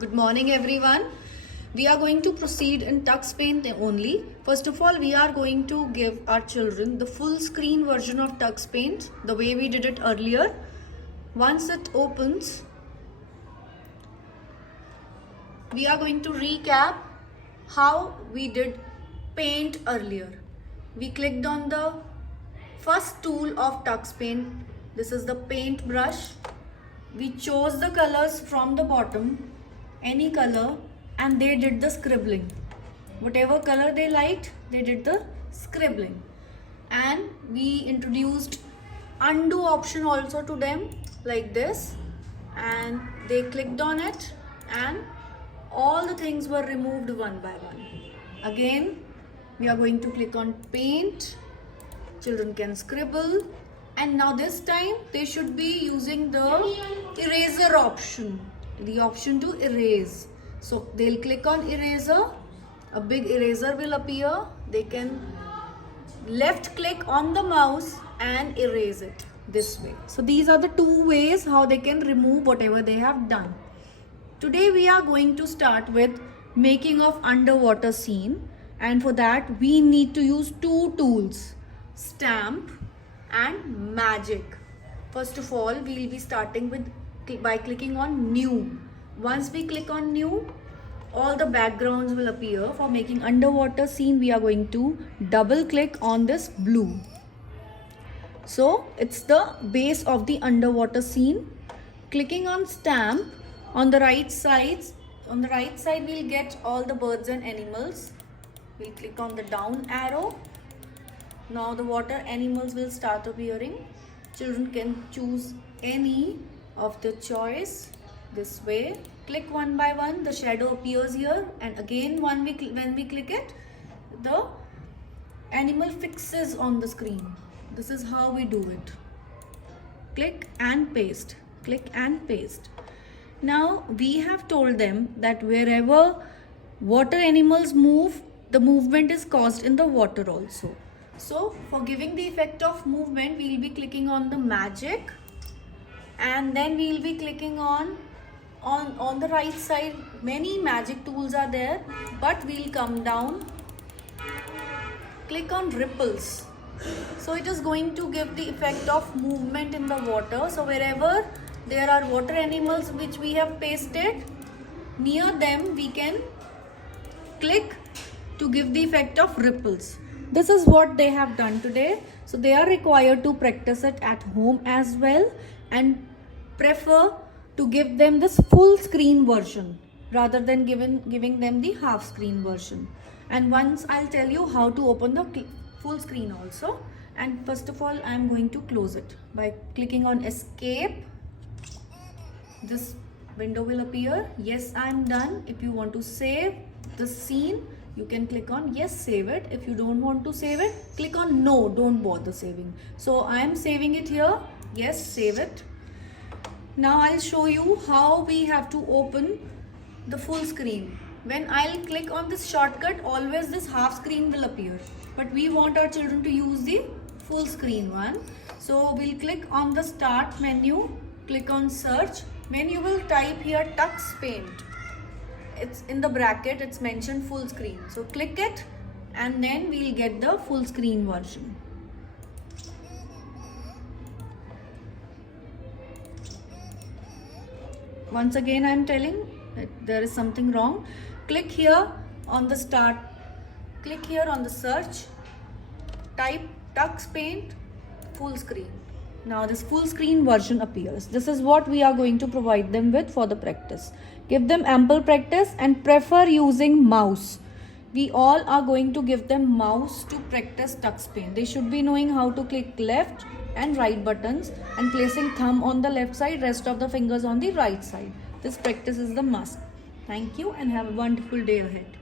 Good morning everyone. We are going to proceed in Tux Paint only. First of all, we are going to give our children the full screen version of Tux Paint, the way we did it earlier. Once it opens, we are going to recap how we did paint earlier. We clicked on the first tool of Tux Paint. This is the paint brush. We chose the colors from the bottom, any color, and they did the scribbling. Whatever color they liked, they did the scribbling. And we introduced undo option also to them, like this, and they clicked on it and all the things were removed one by one. Again, we are going to click on paint. Children can scribble, and now this time they should be using the eraser option, the option to erase. So they'll click on eraser, a big eraser will appear. They can left click on the mouse and erase it this way. So these are the two ways how they can remove whatever they have done. Today we are going to start with making of underwater scene, and for that we need to use two tools, stamp and magic. First of all, we will be starting by clicking on new. Once we click on new, all the backgrounds will appear. For making underwater scene, we are going to double click on this blue. So it's the base of the underwater scene. Clicking on stamp, on the right side we'll get all the birds and animals. We'll click on the down arrow. Now the water animals will start appearing. Children can choose any of the choice this way. Click one by one, the shadow appears here, and again when we click it, the animal fixes on the screen. This is how we do it. Click and paste, click and paste. Now we have told them that wherever water animals move, the movement is caused in the water also. So for giving the effect of movement, we will be clicking on the magic, and then we will be clicking on the right side. Many magic tools are there, but we'll come down, click on ripples. So it is going to give the effect of movement in the water. So wherever there are water animals which we have pasted, near them we can click to give the effect of ripples. This is what they have done today. So they are required to practice it at home as well, and prefer to give them this full screen version rather than giving them the half screen version. And once I'll tell you how to open the full screen also. And first of all, I'm going to close it by clicking on escape. This window will appear. Yes, I'm done. If you want to save the scene, you can click on yes, save it. If you don't want to save it, click on no, don't bother saving. So I am saving it here. Yes, save it. Now I'll show you how we have to open the full screen. When I'll click on this shortcut, always this half screen will appear, but we want our children to use the full screen one. So we'll click on the start menu, click on search. When you will type here Tux Paint, it's in the bracket, it's mentioned full screen. So click it, and then we'll get the full screen version. Once again, I'm telling that there is something wrong. Click here on the start, click here on the search, type Tux Paint full screen. Now this full screen version appears. This is what we are going to provide them with for the practice. Give them ample practice and prefer using mouse. We all are going to give them mouse to practice Tux Paint. They should be knowing how to click left and right buttons and placing thumb on the left side, rest of the fingers on the right side. This practice is the must. Thank you and have a wonderful day ahead.